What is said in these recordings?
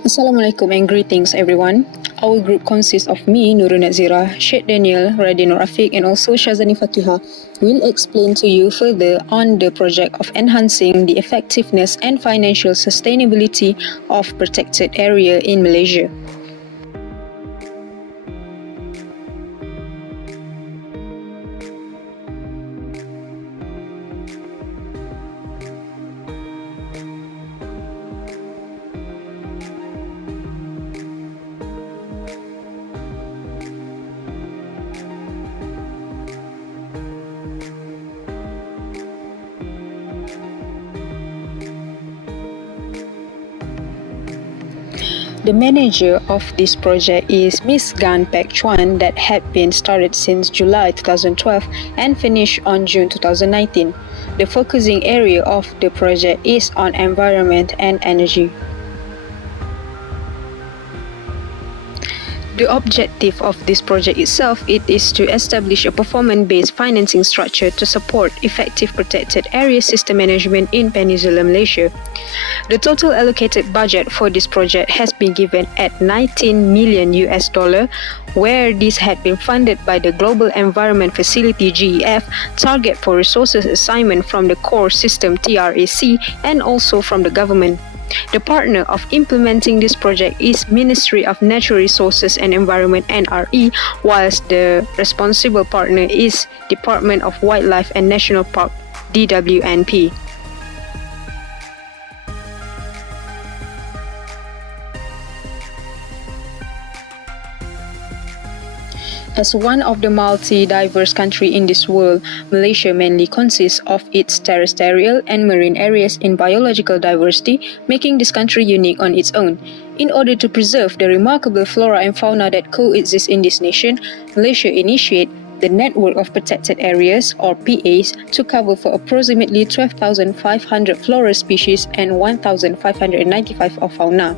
Assalamualaikum and greetings everyone. Our group consists of me, Nurul Nazira, Syed Daniel, Radin Rafiq and also Shazani Fakiha. We'll explain to you further on the project of enhancing the effectiveness and financial sustainability of protected area in Malaysia. The manager of this project is Ms. Gan Pek Chuan that had been started since July 2012 and finished on June 2019. The focusing area of the project is on environment and energy. The objective of this project itself is to establish a performance-based financing structure to support effective protected area system management in Peninsular Malaysia. The total allocated budget for this project has been given at $19 million, where this had been funded by the Global Environment Facility GEF, Target for Resources Assignment from the Core System TRAC, and also from the government. The partner of implementing this project is Ministry of Natural Resources and Environment NRE, whilst the responsible partner is Department of Wildlife and National Park DWNP. As one of the multi-diverse countries in this world, Malaysia mainly consists of its terrestrial and marine areas in biological diversity, making this country unique on its own. In order to preserve the remarkable flora and fauna that coexist in this nation, Malaysia initiated the Network of Protected Areas, or PAs, to cover for approximately 12,500 flora species and 1,595 of fauna.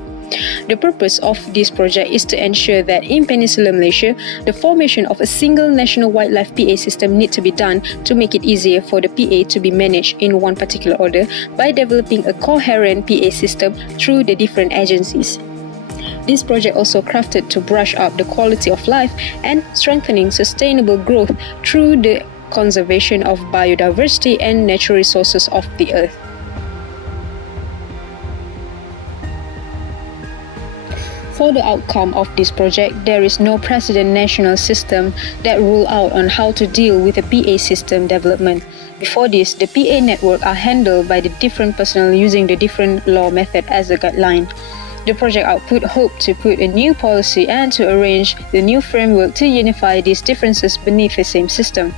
The purpose of this project is to ensure that in Peninsular Malaysia, the formation of a single national wildlife PA system needs to be done to make it easier for the PA to be managed in one particular order by developing a coherent PA system through the different agencies. This project also crafted to brush up the quality of life and strengthening sustainable growth through the conservation of biodiversity and natural resources of the earth. For the outcome of this project, there is no precedent national system that rule out on how to deal with the PA system development. Before this, the PA network are handled by the different personnel using the different law method as a guideline. The project output hoped to put a new policy and to arrange the new framework to unify these differences beneath the same system.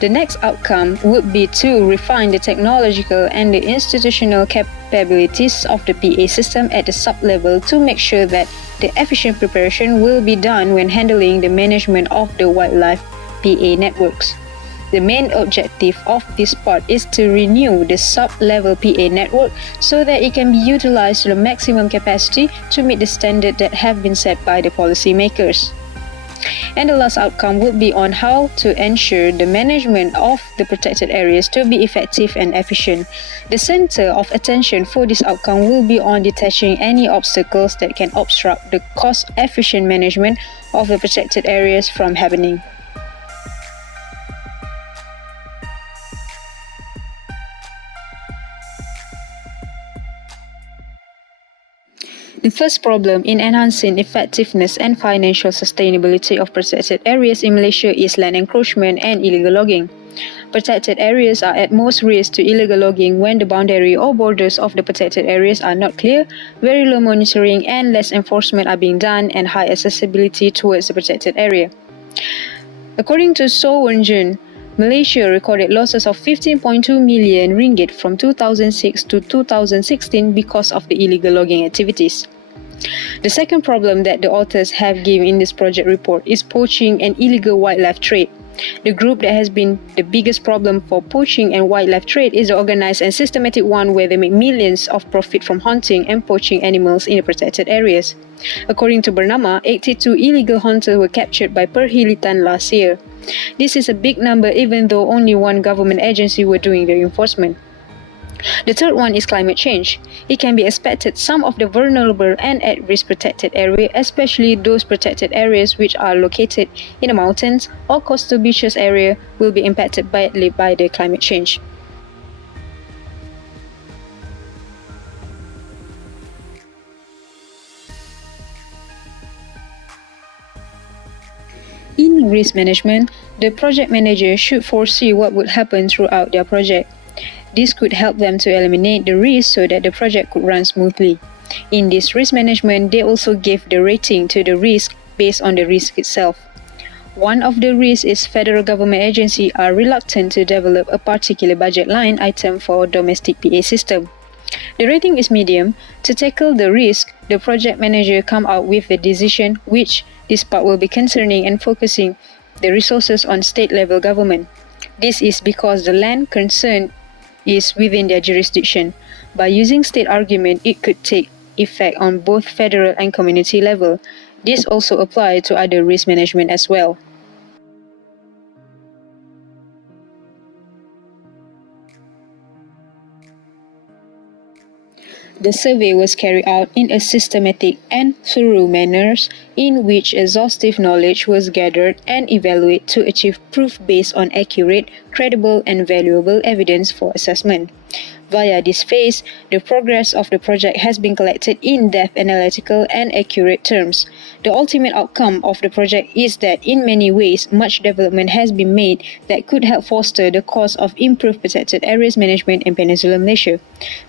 The next outcome would be to refine the technological and the institutional capabilities of the PA system at the sub-level to make sure that the efficient preparation will be done when handling the management of the wildlife PA networks. The main objective of this part is to renew the sub-level PA network so that it can be utilized to the maximum capacity to meet the standard that have been set by the policymakers. And the last outcome would be on how to ensure the management of the protected areas to be effective and efficient. The center of attention for this outcome will be on detaching any obstacles that can obstruct the cost-efficient management of the protected areas from happening. The first problem in enhancing effectiveness and financial sustainability of protected areas in Malaysia is land encroachment and illegal logging. Protected areas are at most risk to illegal logging when the boundary or borders of the protected areas are not clear, very low monitoring and less enforcement are being done, and high accessibility towards the protected area. According to So Wen-jun, Malaysia recorded losses of 15.2 million ringgit from 2006 to 2016 because of the illegal logging activities. The second problem that the authors have given in this project report is poaching and illegal wildlife trade. The group that has been the biggest problem for poaching and wildlife trade is the organized and systematic one where they make millions of profit from hunting and poaching animals in the protected areas. According to Bernama, 82 illegal hunters were captured by Perhilitan last year. This is a big number even though only one government agency were doing the enforcement. The third one is climate change. It can be expected some of the vulnerable and at-risk protected areas, especially those protected areas which are located in the mountains or coastal beaches area, will be impacted badly by the climate change. In risk management, the project manager should foresee what would happen throughout their project. This could help them to eliminate the risk so that the project could run smoothly. In this risk management, they also give the rating to the risk based on the risk itself. One of the risks is federal government agencies are reluctant to develop a particular budget line item for domestic PA system. The rating is medium. To tackle the risk, the project manager come out with the decision which this part will be concerning and focusing the resources on state level government. This is because the land concerned is within their jurisdiction. By using state argument, it could take effect on both federal and community level. This also applies to other risk management as well. The survey was carried out in a systematic and thorough manner in which exhaustive knowledge was gathered and evaluated to achieve proof based on accurate, credible, and valuable evidence for assessment. Via this phase, the progress of the project has been collected in depth analytical and accurate terms. The ultimate outcome of the project is that in many ways, much development has been made that could help foster the cause of improved protected areas management in Peninsular Malaysia.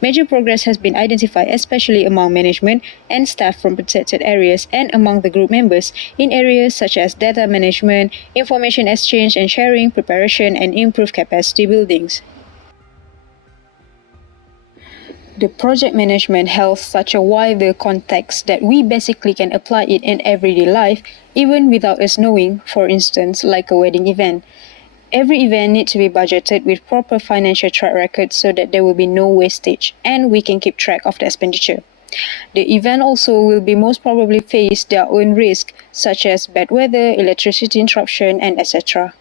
Major progress has been identified, especially among management and staff from protected areas and among the group members in areas such as data management, information exchange and sharing, preparation, and improved capacity buildings. The project management has such a wider context that we basically can apply it in everyday life even without us knowing, for instance, like a wedding event. Every event needs to be budgeted with proper financial track record so that there will be no wastage and we can keep track of the expenditure. The event also will be most probably face their own risk such as bad weather, electricity interruption, and etc.